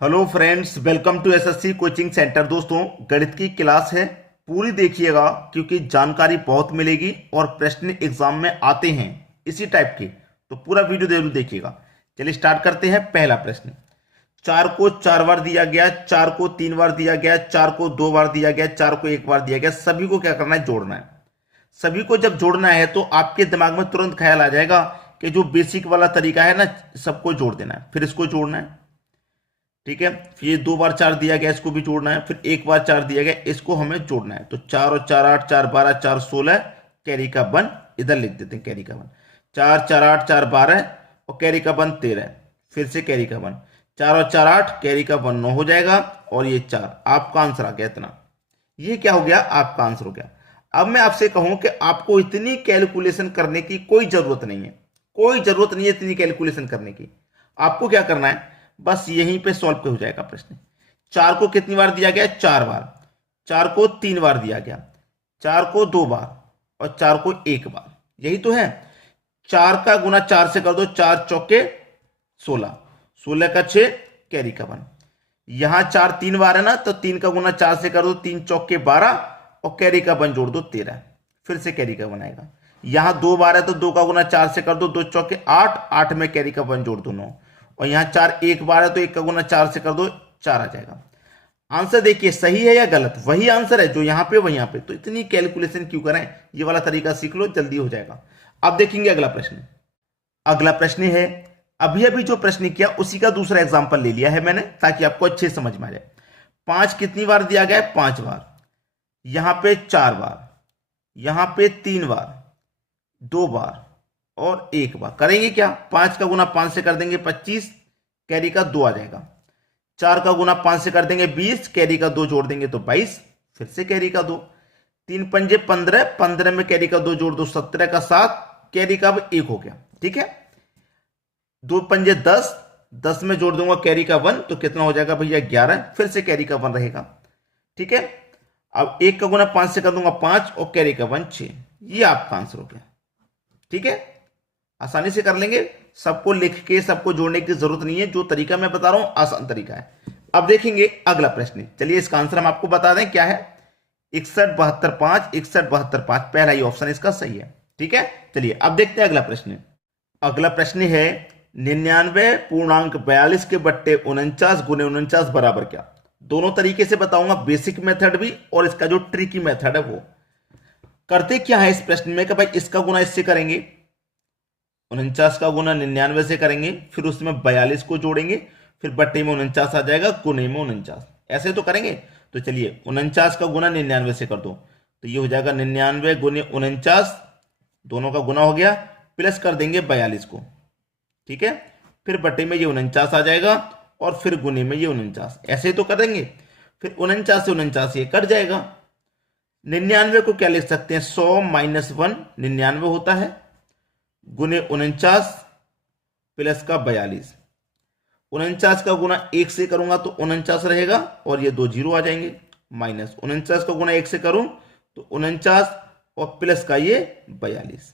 Hello friends, welcome to SSC coaching centre. दोस्तों, गणित की क्लास है, पूरी देखिएगा क्योंकि जानकारी बहुत मिलेगी और प्रश्न एग्जाम में आते हैं इसी टाइप के। तो पूरा वीडियो जरूर देखिएगा। चलिए स्टार्ट करते हैं। पहला प्रश्न, 4 को 4 बार दिया गया, 4 को 3 बार दिया गया, 4 को 2 बार दिया गया, 4 को 1 बार दिया गया। सभी को क्या करना है? जोड़ना है। सभी को जब जोड़ना है तो आपके दिमाग में तुरंत ख्याल आ जाएगा कि जो बेसिक वाला तरीका है ना, सबको जोड़ देना है, फिर इसको जोड़ना है। ठीक है, फिर ये 2 बार 4 दिया गया, इसको भी जोड़ना है। फिर 1 बार 4 दिया गया, इसको हमें जोड़ना है। तो 4 और 4 8, 4 12, 4 16, कैरी का 1 इधर लिख देते हैं। कैरी का 1, 4 4 8, 4 12 और कैरी का 1 13। फिर से कैरी का 1, 4 और 4 8, कैरी का 1 9 हो जाएगा और ये 4। आपका आंसर आ गया इतना। ये क्या हो गया? आपका आंसर हो गया। अब मैं आपसे कहूं कि आपको इतनी कैलकुलेशन करने की कोई जरूरत नहीं है। कोई जरूरत नहीं है इतनी कैलकुलेशन करने की। आपको क्या करना है? बस यहीं पे सॉल्व हो जाएगा प्रश्न। 4 को कितनी बार दिया गया? 4 बार। 4 को 3 बार दिया गया, 4 को 2 बार और 4 को 1 बार। यही तो है। 4 का गुना 4 से कर दो, 4 चौके 16, 16 का 6, कैरी का 1। यहां 4 3 बार है ना, तो 3 का गुना 4 से कर दो, 3 चौके 12 और कैरी का 1 जोड़ दो 13। फिर से कैरी का 1 आएगा। यहां 2 बार है तो 2 का गुना 4 से कर दो, 2 चौके 8, 8 में कैरी का 1 जोड़ दो 9। और यहां 4 1 बार है तो 1 का गुना 4 से कर दो, 4 आ जाएगा। आंसर देखिए सही है या गलत? वही आंसर है जो यहां पे वहीं पे। तो इतनी कैलकुलेशन क्यों करें? ये वाला तरीका सीख लो, जल्दी हो जाएगा। अब देखेंगे अगला प्रश्न। अगला प्रश्न है, अभी अभी जो प्रश्न किया उसी का दूसरा एग्जांपल ले लिया है मैंने, ताकि आपको अच्छे समझ में आ जाए। 5 कितनी बार दिया गया है? 5 बार। यहां पे 4 बार, यहां पे 3 बार, 2 बार और 1 बार। करेंगे क्या? 5 का गुना 5 से कर देंगे 25, कैरी का 2 आ जाएगा। 4 का गुना 5 से कर देंगे 20, कैरी का 2 जोड़ देंगे तो 22। फिर से कैरी का 2, 3 पंजे 15, 15 में कैरी का 2 जोड़ दो, 17 का 7, कैरी का 1 हो गया। ठीक है, 2 पंजे 10, 10 में जोड़ दूंगा कैरी का 1 तो कितना हो जाएगा भैया? 11। फिर से कैरी का 1 रहेगा। ठीक है, अब 1 का गुना 5 से कर दूंगा 5 और कैरी का 1 6। ये आपका आंसर हो गया। ठीक है, आसानी से कर लेंगे। सबको लिख के सबको जोड़ने की जरूरत नहीं है। जो तरीका मैं बता रहा हूं आसान तरीका है। अब देखेंगे अगला प्रश्न। चलिए इसका आंसर हम आपको बता दें क्या है। 61 72 5, 61 72 5, पहला ही ऑप्शन इसका सही है। ठीक है, चलिए अब देखते हैं अगला प्रश्न। अगला प्रश्न है, 99.42 के बट्टे 49 गुने 49 बराबर क्या? दोनों तरीके से बताऊंगा, बेसिक मेथड भी और इसका जो ट्रिकी मेथड है वो। करते क्या है इस प्रश्न में कि भाई इसका गुना इससे करेंगे, 49 का गुना 99 से करेंगे, फिर उसमें 42 को जोड़ेंगे, फिर बट्टे में 49 आ जाएगा, गुने में 49। ऐसे तो करेंगे। तो चलिए 49 का गुना 99 से कर दो, तो ये हो जाएगा 99 गुने 49, दोनों का गुना हो गया, प्लस कर देंगे 42 को। ठीक है, फिर बट्टे में ये 49 आ जाएगा और फिर गुने में ये 49। ऐसे तो करेंगे। फिर 49 से 49 ये कट जाएगा। 99 को क्या लिख सकते हैं? 100 माइनस 1 99 होता है, गुने 49 प्लस का 42। 49 का गुना 1 से करूंगा तो 49 रहेगा और ये 2 जीरो आ जाएंगे। माइनस 49 का गुना 1 से करूं तो 49 और प्लस का ये 42।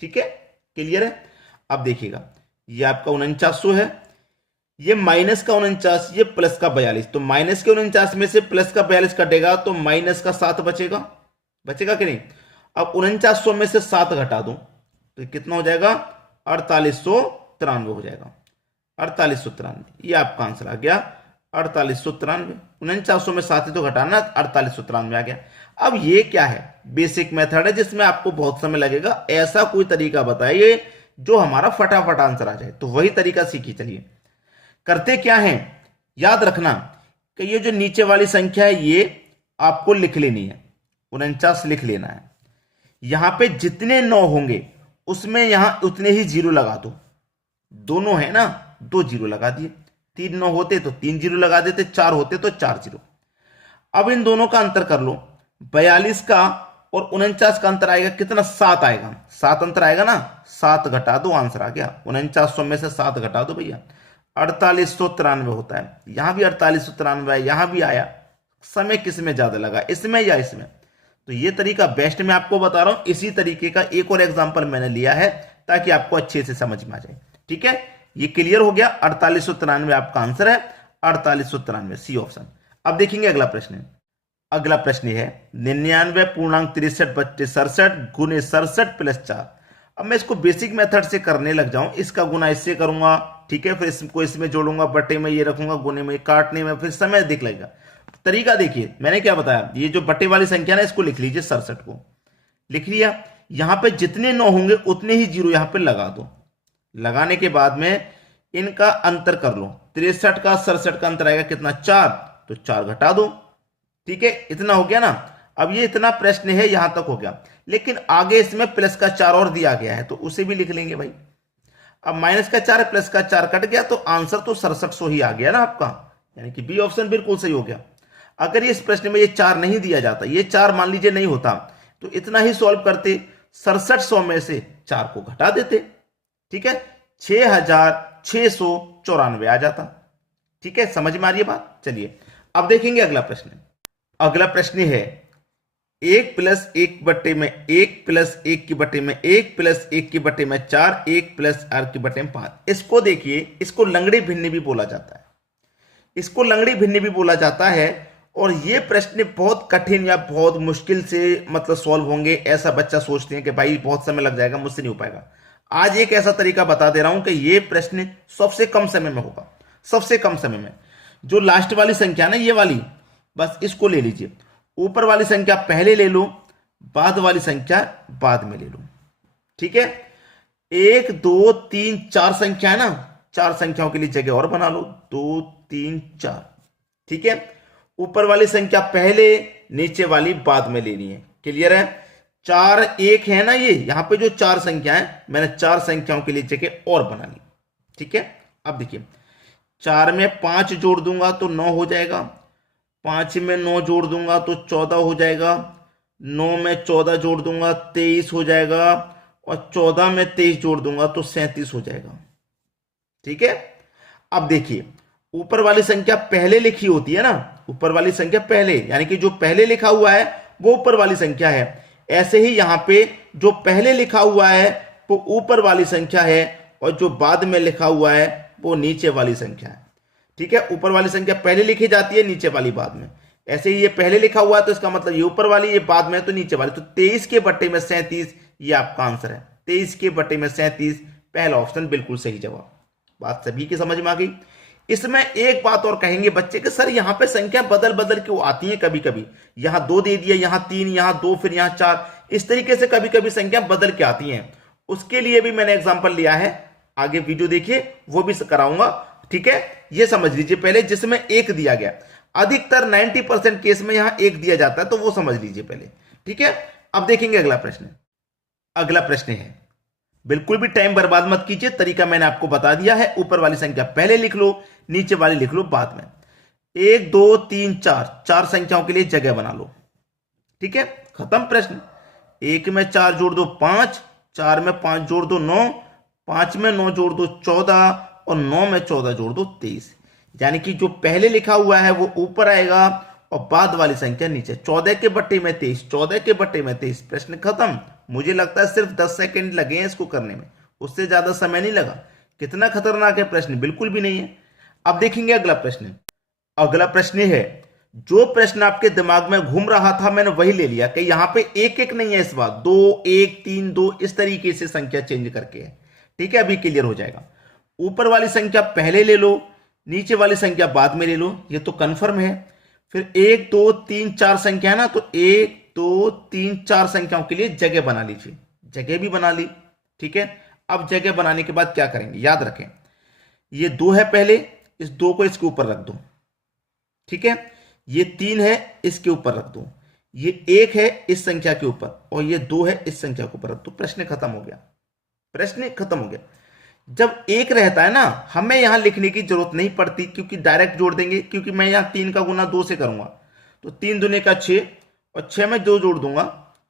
ठीक है, क्लियर है? अब देखिएगा, ये आपका 4900 है, ये माइनस का 49, ये प्लस का 42। तो माइनस के 49 में से प्लस का 42 कटेगा तो माइनस का 7 बचेगा। बचेगा कि नहीं? अब 4900 में से 7 घटा दूं तो कितना हो जाएगा? 4893 हो जाएगा। 4893, ये आपका आंसर आ गया 4893। 4900 में 7 ही तो घटाना, 4893 आ गया। अब ये क्या है? बेसिक मेथड है जिसमें आपको बहुत समय लगेगा। ऐसा कोई तरीका बताइए जो हमारा फटाफट आंसर आ जाए, तो वही तरीका सीखिए। चलिए करते क्या है, याद रखना कि ये जो नीचे वाली संख्या है ये आपको लिख लेनी है, 49 लिख लेना है। यहां पे जितने 9 होंगे उसमें यहां उतने ही जीरो लगा दो। दोनों है ना, 2 जीरो लगा दिए। 3 9 होते तो 3 जीरो लगा देते, 4 होते तो 4 जीरो। अब इन दोनों का अंतर कर लो। 42 का और 49 का अंतर आएगा कितना? 7 आएगा। 7 अंतर आएगा ना, 7 घटा दो, आंसर आ गया। 4900 में से 7 घटा दो भैया, 4893 होता है। यहां भी 4893 है, यहां भी आया। समय किस में ज्यादा लगा, इसमें या इसमें? तो ये तरीका बेस्ट मैं आपको बता रहा हूं। इसी तरीके का एक और एग्जांपल मैंने लिया है ताकि आपको अच्छे से समझ में आ जाए। ठीक है, ये क्लियर हो गया। 4893 आपका आंसर है। 4893, सी ऑप्शन। अब देखेंगे अगला प्रश्न। अगला प्रश्न है 99.63 बट्टे 67 गुने 67 प्लस 4। अब मैं इसको बेसिक मेथड से करने लग जाऊं, इसका गुना इससे करूंगा, ठीक है, फिर इसको इसमें जोड़ूंगा, बट्टे में ये रखूंगा, गुने में काटने में फिर समय दिख लगेगा। तरीका देखिए, मैंने क्या बताया, ये जो बट्टे वाली संख्या ना इसको लिख लीजिए, 67 को लिख लिया। यहां पे जितने 9 होंगे उतने ही जीरो यहां पे लगा दो। लगाने के बाद में इनका अंतर कर लो, 63 का 67 का अंतर आएगा कितना, 4, तो 4 घटा दो, ठीक है, इतना हो गया ना। अब ये इतना प्रश्न है, यहां तक हो गया, लेकिन आगे इसमें प्लस का 4 और दिया गया है तो उसे भी लिख लेंगे भाई। अब माइनस का 4 प्लस का 4 कट गया तो आंसर तो 6700 ही आ गया ना आपका, यानी कि बी ऑप्शन बिल्कुल सही हो गया। अगर ये इस प्रश्न में ये 4 नहीं दिया जाता, ये 4 मान लीजिए नहीं होता, तो इतना ही सॉल्व करते, 6700 में से 4 को घटा देते, ठीक है, 6694 आ जाता। ठीक है, समझ में आ रही है बात। चलिए अब देखेंगे अगला प्रश्न। अगला प्रश्न है 1 प्लस 1 बट्टे में 1 प्लस 1 की बट्टे में 1 प्लस 1 की बट्टे में 4 1 प्लस r की बट्टे में 5। इसको देखिए, इसको लंगड़ी भिन्नी भी बोला जाता है, इसको लंगड़ी भिन्नी भी बोला जाता है। और ये प्रश्न बहुत कठिन या बहुत मुश्किल से मतलब सॉल्व होंगे, ऐसा बच्चा सोचते हैं कि भाई बहुत समय लग जाएगा, मुझसे नहीं हो पाएगा। आज एक ऐसा तरीका बता दे रहा हूं कि ये प्रश्न सबसे कम समय में होगा, सबसे कम समय में। जो लास्ट वाली संख्या ना, ये वाली, बस इसको ले लीजिए, ऊपर वाली संख्या पहले ले लो, बाद वाली संख्या बाद में ले लो, ठीक है। 1 2 3 4 संख्या है ना, 4 संख्याओं के लिए जगह और बना लो, 2 3 4, ठीक है। ऊपर वाली संख्या पहले, नीचे वाली बाद में लेनी है, क्लियर है। 4 1 है ना, ये यहां पे जो 4 संख्या है, मैंने 4 संख्याओं के लिए जगह और बना ली, ठीक है। अब देखिए, 4 में 5 जोड़ दूंगा तो 9 हो जाएगा, 5 में 9 जोड़ दूंगा तो 14 हो जाएगा, 9 में 14 जोड़ दूंगा 23 हो जाएगा, और 14 में 23 जोड़ दूंगा तो 37 हो जाएगा, ठीक है। अब देखिए, ऊपर वाली संख्या पहले लिखी होती है ना, ऊपर वाली संख्या पहले, यानी कि जो पहले लिखा हुआ है वो ऊपर वाली संख्या है। ऐसे ही यहां पे जो पहले लिखा हुआ है वो ऊपर वाली संख्या है, और जो बाद में लिखा हुआ है वो नीचे वाली संख्या है, ठीक है। ऊपर वाली संख्या पहले लिखी जाती है, नीचे वाली बाद में। ऐसे ही ये पहले लिखा हुआ है तो इसका मतलब ये ऊपर वाली, ये बाद में है तो नीचे वाली। तो 23 के बट्टे में 37, ये आपका आंसर है। 23 के बट्टे में 37, पहला ऑप्शन बिल्कुल सही जवाब। बात सभी की समझ में आ गई। इसमें एक बात और कहेंगे बच्चे कि सर यहां पे संख्या बदल बदल क्यों आती है, कभी कभी यहां 2 दे दिया, यहां 3, यहां 2, फिर यहां 4, इस तरीके से कभी कभी संख्या बदल के आती हैं। उसके लिए भी मैंने एग्जांपल लिया है, आगे वीडियो देखिए, वो भी कराऊंगा, ठीक है। ये समझ लीजिए पहले, जिसमें 1 दिया गया, अधिकतर 90% केस में यहां 1 दिया जाता है, तो वो समझ लीजिए पहले, ठीक है। अब देखेंगे अगला प्रश्न। अगला प्रश्न है, बिल्कुल भी टाइम बर्बाद मत कीजिए, तरीका मैंने आपको बता दिया है। ऊपर वाली संख्या पहले लिख लो, नीचे वाली लिख लो बाद में। 1 2 3 4, 4 संख्याओं के लिए जगह बना लो, ठीक है, खत्म प्रश्न। 1 में 4 जोड़ दो 5, 4 में 5 जोड़ दो 9, 5 में 9 जोड़ दो 14, और 9 में 14 जोड़ दो 23। यानी कि जो पहले लिखा हुआ है वो ऊपर आएगा और बाद वाली संख्या नीचे। 14 के बट्टे में 23, 14 के बट्टे में 23, प्रश्न खत्म। मुझे लगता है सिर्फ 10 सेकंड लगे हैं इसको करने में, उससे ज्यादा समय नहीं लगा। कितना खतरनाक है प्रश्न, बिल्कुल भी नहीं है। अब देखेंगे अगला प्रश्न। अगला प्रश्न है, जो प्रश्न आपके दिमाग में घूम रहा था मैंने वही ले लिया कि यहां पे 1 1 नहीं है, इस बार 2 1 3 2 इस तरीके से संख्या चेंज करके है, ठीक है। अभी क्लियर हो जाएगा। ऊपर वाली संख्या पहले ले लो, नीचे वाली संख्या बाद में ले लो, ये तो कंफर्म है। फिर 1 2 3 4 संख्या है ना, तो 1 2 3 4 संख्याओं के लिए जगह बना लीजिए, जगह भी बना ली, ठीक है। अब जगह बनाने के बाद क्या करेंगे, याद रखें, ये 2 है पहले, इस 2 को इसके ऊपर रख दो, ठीक है। ये 3 है, इसके ऊपर रख दो। ये 1 है इस संख्या के ऊपर, और ये 2 है इस संख्या के ऊपर रख दो। प्रश्न खत्म हो गया, प्रश्न खत्म हो गया। जब 1 रहता है ना, हमें यहां लिखने की जरूरत नहीं पड़ती, क्योंकि डायरेक्ट जोड़ देंगे, क्योंकि मैं यहां 3 का गुना 2 से करूंगा, तो 3 दूने का 6, और 6 में 2 जोड़ दूंगा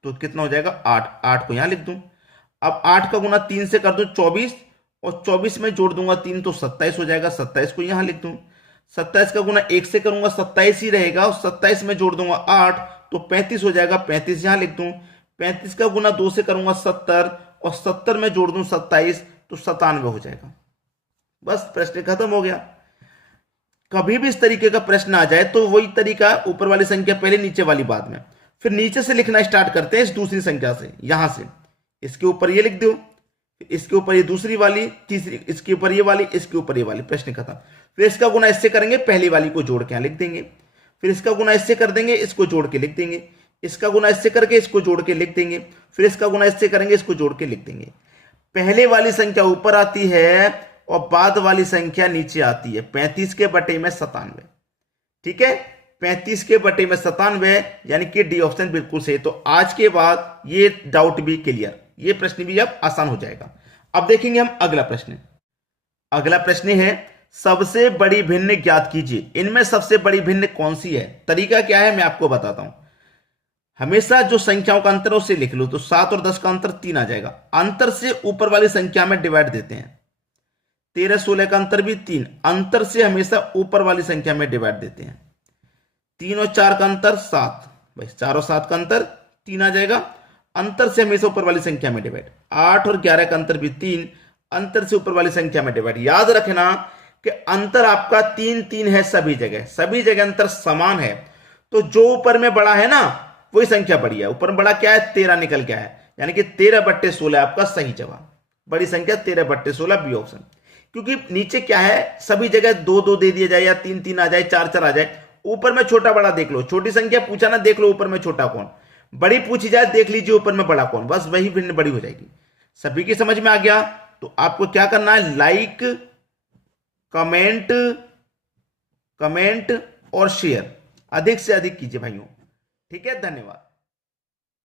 तो कितना हो जाएगा 8, 8 को यहां लिख दूं। अब 8 का गुना 3 से कर दो 24, और 24 में जोड़ दूंगा 3 तो 27 हो जाएगा, 27 को यहां लिख दूं। 27 का गुना 1 से करूंगा 27 ही रहेगा, और 27 में जोड़ दूंगा 8 तो 35 हो जाएगा, 35 यहां लिख दूं। 35 का गुना 2 से करूंगा 70, और 70 में जोड़ दूं 27 तो 97 हो जाएगा। बस प्रश्न खत्म हो गया। कभी भी इस तरीके का प्रश्न आ जाए तो वही तरीका, ऊपर वाली संख्या पहले नीचे वाली बाद में, फिर नीचे से लिखना स्टार्ट करते हैं इस दूसरी संख्या से, यहां से इसके ऊपर ये लिख दो, इसके ऊपर ये दूसरी वाली, तीसरी इसके ऊपर ये वाली, इसके ऊपर ये वाली, प्रश्न खत्म। फिर इसका गुना इससे करेंगे, पहली वाली को जोड़ के यहां लिख देंगे, फिर इसका गुना इससे कर देंगे, इसको जोड़ के लिख देंगे, इसका गुना इससे करके इसको जोड़ के लिख देंगे, फिर इसका गुना इससे करेंगे, इसको जोड़ के लिख देंगे। पहले वाली संख्या ऊपर आती है और बाद वाली संख्या नीचे आती है, 35 के बटे में 97। ठीक है, 35 के बटे में 97, यानी कि डी ऑप्शन बिल्कुल सही। तो आज के बाद ये डाउट भी क्लियर, ये प्रश्न भी अब आसान हो जाएगा। अब देखेंगे हम अगला प्रश्न। अगला प्रश्न है सबसे बड़ी भिन्न ज्ञात कीजिए, इनमें सबसे बड़ी भिन्न कौन सी है। तरीका क्या है मैं आपको बताता हूं। हमेशा जो संख्याओं का अंतर उसे लिख लो, तो 7 और 10 का अंतर 3 आ जाएगा, अंतर से ऊपर वाली संख्या में डिवाइड देते हैं। 13 16 का अंतर भी 3, अंतर से हमेशा ऊपर वाली संख्या में डिवाइड देते हैं। 3 और 4 का अंतर 7, भाई 4 और 7 का अंतर 3 आ जाएगा, अंतर से हमेशा ऊपर वाली संख्या में डिवाइड। 8 और 11 का अंतर भी 3, अंतर से ऊपर वाली संख्या में डिवाइड। याद रखना कि अंतर आपका 3 3 है, सभी जगह अंतर समान है। तो जो ऊपर में बड़ा है ना वही संख्या बड़ी है। ऊपर में बड़ा क्या है, 13 निकल गया है, यानी कि 13/16 आपका सही जवाब। बड़ी संख्या 13/16 बी ऑप्शन। क्योंकि नीचे क्या है, सभी जगह 2 2 दे दिया जाए या 3 3 आ जाए, 4 4 आ जाए। ऊपर में छोटा बड़ा देख लो, छोटी संख्या पूछा ना, देख लो ऊपर में छोटा कौन, बड़ी पूछी जाए देख लीजिए ऊपर में बड़ा कौन, बस वही भिन्न बड़ी हो जाएगी। सभी की समझ में आ गया। तो आपको क्या करना है, लाइक कमेंट और शेयर अधिक से अधिक कीजिए भाइयों। ठीक है, धन्यवाद।